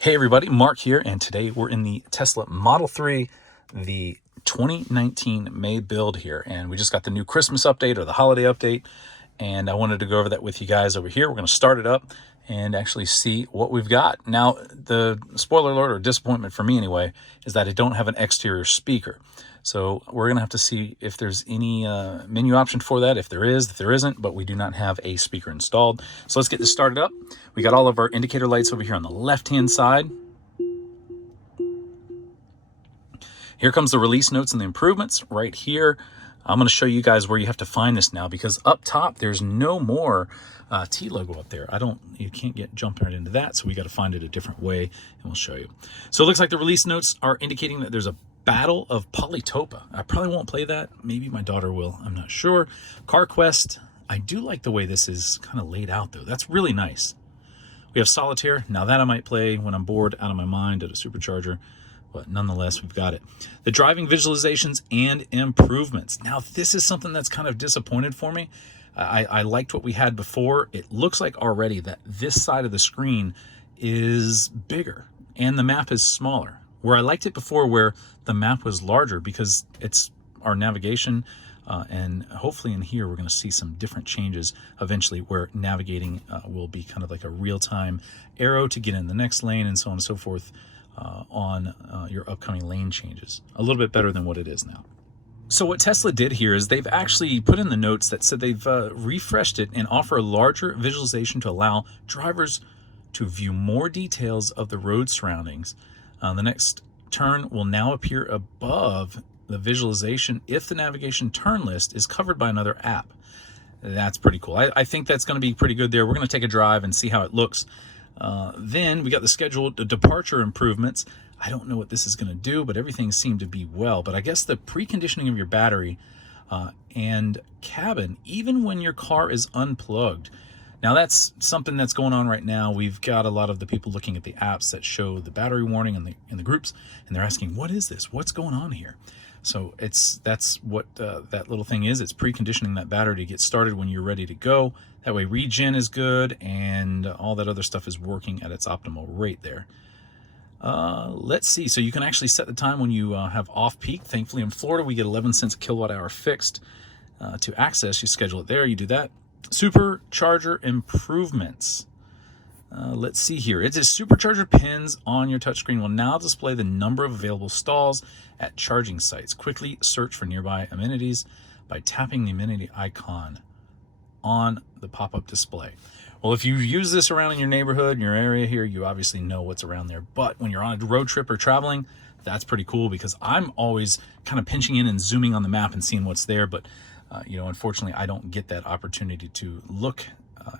Hey everybody, Mark here, and today we're in the Tesla Model 3, the 2019 May build here, and we just got the new Christmas update or the holiday update, and I wanted to go over that with you guys over here. We're going to start it up and actually see what we've got. Now, the spoiler alert, or disappointment for me anyway, is that I don't have an exterior speaker. So we're going to have to see if there's any menu option for that, if there is, if there isn't, but we do not have a speaker installed. So let's get this started up. We got all of our indicator lights over here on the left-hand side. Here comes the release notes and the improvements right here. I'm going to show you guys where you have to find this now, because up top there's no more T logo up there. You can't get jumping right into that, so we got to find it a different way, and we'll show you. So it looks like the release notes are indicating that there's a Battle of Polytopa. I probably won't play that. Maybe my daughter will. I'm not sure. Car Quest. I do like the way this is kind of laid out, though. That's really nice. We have Solitaire. Now that I might play when I'm bored out of my mind at a Supercharger, but nonetheless, we've got it. The driving visualizations and improvements. Now, this is something that's kind of disappointed for me. I liked what we had before. It looks like already that this side of the screen is bigger and the map is smaller. Where I liked it before, where the map was larger, because it's our navigation, and hopefully in here we're going to see some different changes eventually, where navigating will be kind of like a real-time arrow to get in the next lane and so on and so forth on your upcoming lane changes. A little bit better than what it is now. So what Tesla did here is they've actually put in the notes that said they've refreshed it and offer a larger visualization to allow drivers to view more details of the road surroundings. The next turn will now appear above the visualization if the navigation turn list is covered by another app. That's pretty cool. I think that's going to be pretty good there. We're going to take a drive and see how it looks. Then we got the scheduled departure improvements. I don't know what this is going to do, but everything seemed to be well. But I guess the preconditioning of your battery and cabin, even when your car is unplugged. Now that's something that's going on right now. We've got a lot of the people looking at the apps that show the battery warning in the groups, and they're asking, what is this? What's going on here? So that's what that little thing is. It's preconditioning that battery to get started when you're ready to go. That way regen is good and all that other stuff is working at its optimal rate there. Let's see. So you can actually set the time when you have off-peak. Thankfully in Florida we get 11 cents a kilowatt hour fixed. To access, you schedule it there, you do that. Supercharger Improvements. Let's see here. It says Supercharger pins on your touchscreen will now display the number of available stalls at charging sites. Quickly search for nearby amenities by tapping the amenity icon on the pop-up display. Well, if you use this around in your neighborhood, in your area here, you obviously know what's around there. But when you're on a road trip or traveling, that's pretty cool, because I'm always kind of pinching in and zooming on the map and seeing what's there. But unfortunately, I don't get that opportunity to look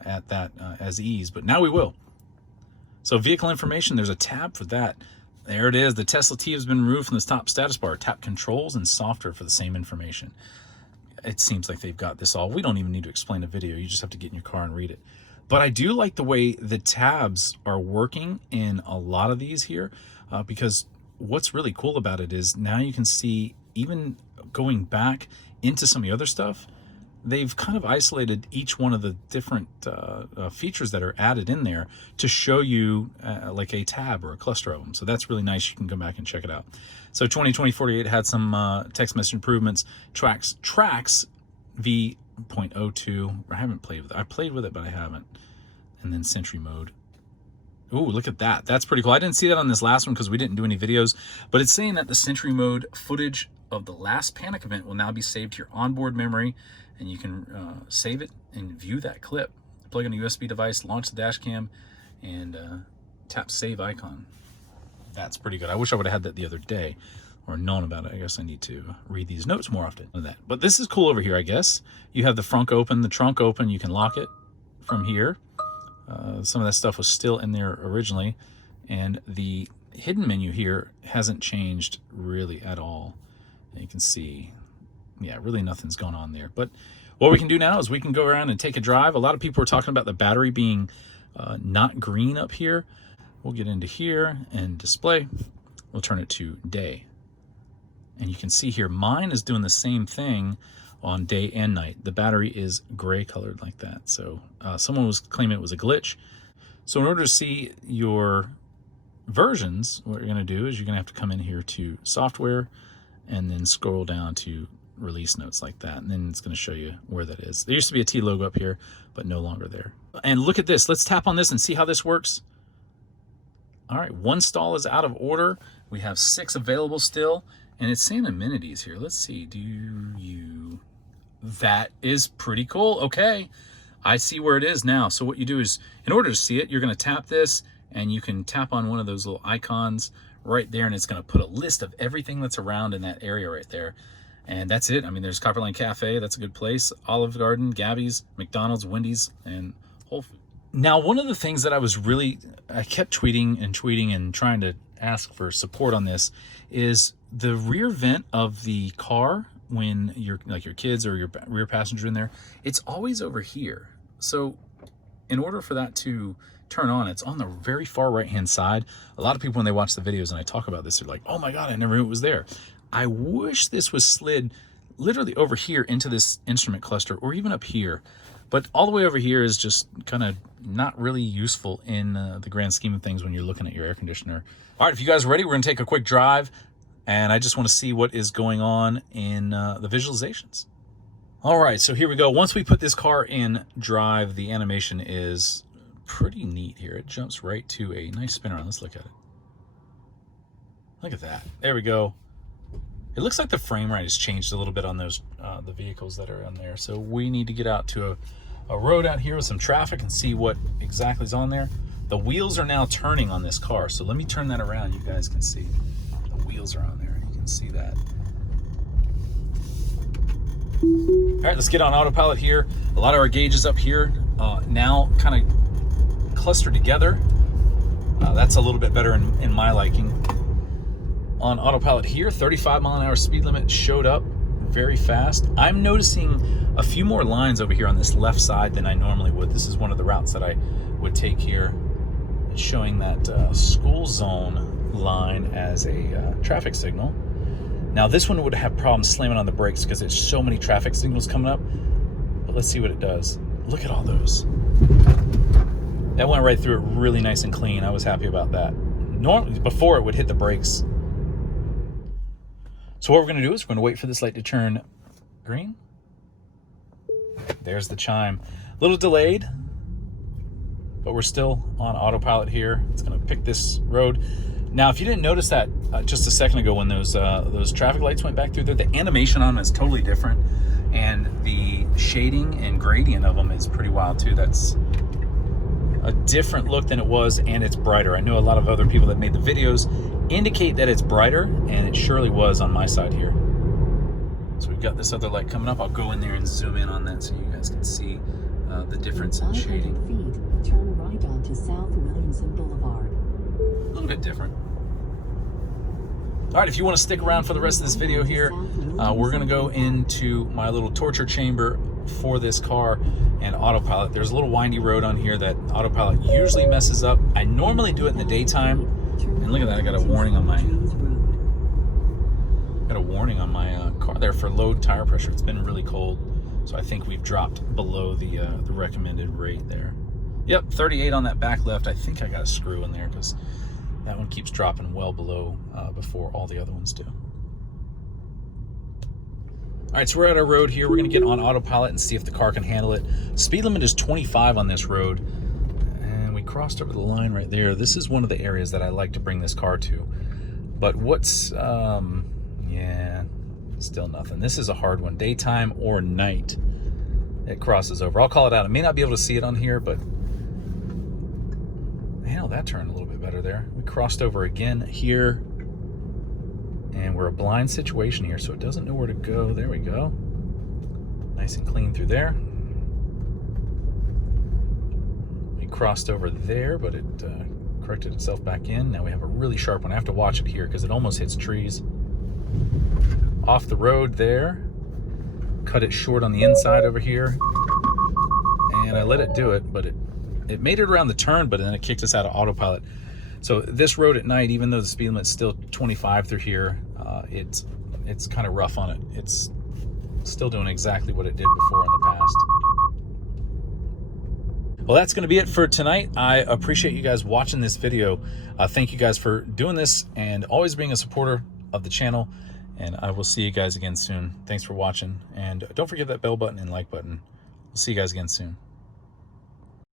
at that as ease, but now we will. So vehicle information, there's a tab for that. There it is. The Tesla T has been removed from the top status bar. Tap controls and software for the same information. It seems like they've got this all. We don't even need to explain a video. You just have to get in your car and read it. But I do like the way the tabs are working in a lot of these here, because what's really cool about it is now you can see, even going back into some of the other stuff, they've kind of isolated each one of the different features that are added in there to show you like a tab or a cluster of them. So that's really nice. You can go back and check it out. So 2020-48 had some text message improvements. Tracks v.02. I haven't played with it. I played with it, but I haven't. And then Sentry Mode. Ooh, look at that. That's pretty cool. I didn't see that on this last one because we didn't do any videos, but it's saying that the Sentry Mode footage of the last panic event will now be saved to your onboard memory, and you can save it and view that clip. Plug in a USB device, launch the dash cam, and tap save icon. That's pretty good. I wish I would have had that the other day or known about it. I guess I need to read these notes more often than that. But this is cool over here, I guess. You have the front open, the trunk open. You can lock it from here. Some of that stuff was still in there originally, and the hidden menu here hasn't changed really at all. And you can see, yeah, really nothing's going on there. But what we can do now is we can go around and take a drive. A lot of people are talking about the battery being not green up here. We'll get into here and display. We'll turn it to day. And you can see here, mine is doing the same thing on day and night. The battery is gray colored like that. So someone was claiming it was a glitch. So in order to see your versions, what you're going to do is you're going to have to come in here to software and then scroll down to release notes like that. And then it's going to show you where that is. There used to be a T logo up here, but no longer there. And look at this. Let's tap on this and see how this works. All right, 1 stall is out of order. We have 6 available still, and it's saying amenities here. Let's see, that is pretty cool. Okay, I see where it is now. So what you do is, in order to see it, you're gonna tap this, and you can tap on one of those little icons right there, and it's gonna put a list of everything that's around in that area right there. And that's it. I mean, there's Copperline Cafe, that's a good place, Olive Garden, Gabby's, McDonald's, Wendy's, and Whole Foods. Now, one of the things that I kept tweeting and trying to ask for support on this is the rear vent of the car when you're like your kids or your rear passenger in there, it's always over here. So in order for that to turn on, it's on the very far right hand side. A lot of people, when they watch the videos and I talk about this, they're like, oh my God, I never knew it was there. I wish this was slid literally over here into this instrument cluster or even up here. But all the way over here is just kind of not really useful in the grand scheme of things when you're looking at your air conditioner. All right, if you guys are ready, we're going to take a quick drive, and I just want to see what is going on in the visualizations. All right, so here we go. Once we put this car in drive, the animation is pretty neat here. It jumps right to a nice spin around. Let's look at it. Look at that. There we go. It looks like the frame rate has changed a little bit on those the vehicles that are on there. So we need to get out to a road out here with some traffic and see what exactly is on there. The wheels are now turning on this car. So let me turn that around. You guys can see the wheels are on there. You can see that. All right, let's get on autopilot here. A lot of our gauges up here now kind of clustered together. That's a little bit better in my liking. On autopilot here, 35 mile an hour speed limit showed up very fast. I'm noticing a few more lines over here on this left side than I normally would. This is one of the routes that I would take here. It's showing that school zone line as a traffic signal. Now this one would have problems slamming on the brakes because there's so many traffic signals coming up. But let's see what it does. Look at all those. That went right through it really nice and clean. I was happy about that. Normally, before it would hit the brakes. So what we're going to do is we're going to wait for this light to turn green. There's the chime. A little delayed, but we're still on autopilot here. It's going to pick this road. Now, if you didn't notice that just a second ago when those traffic lights went back through there, the animation on them is totally different, and the shading and gradient of them is pretty wild too. That's a different look than it was, and it's brighter. I know a lot of other people that made the videos indicate that it's brighter, and it surely was on my side here. So we've got this other light coming up. I'll go in there and zoom in on that so you guys can see the difference in shading. 500 feet, turn right onto South Williamson Boulevard. A little bit different. All right, if you want to stick around for the rest of this video here, we're going to go into my little torture chamber for this car and autopilot. There's a little windy road on here that autopilot usually messes up. I normally do it in the daytime, and look at that, I got a warning on my car there for low tire pressure. It's been really cold, so I think we've dropped below the recommended rate there. Yep, 38 on that back left. I think I got a screw in there because that one keeps dropping well below before all the other ones do. All right, so we're at our road here. We're going to get on autopilot and see if the car can handle it. Speed limit is 25 on this road, and we crossed over the line right there. This is one of the areas that I like to bring this car to. But what's, yeah, still nothing. This is a hard one. Daytime or night, it crosses over. I'll call it out. I may not be able to see it on here, but hell, that turned a little bit better there. We crossed over again here. And we're a blind situation here, so it doesn't know where to go. There we go. Nice and clean through there. We crossed over there, but it corrected itself back in. Now we have a really sharp one. I have to watch it here because it almost hits trees. Off the road there. Cut it short on the inside over here. And I let it do it, but it made it around the turn, but then it kicked us out of autopilot. So this road at night, even though the speed limit's still 25 through here, it's kind of rough on it. It's still doing exactly what it did before in the past. Well, that's going to be it for tonight. I appreciate you guys watching this video. Thank you guys for doing this and always being a supporter of the channel. And I will see you guys again soon. Thanks for watching. And don't forget that bell button and like button. We'll see you guys again soon.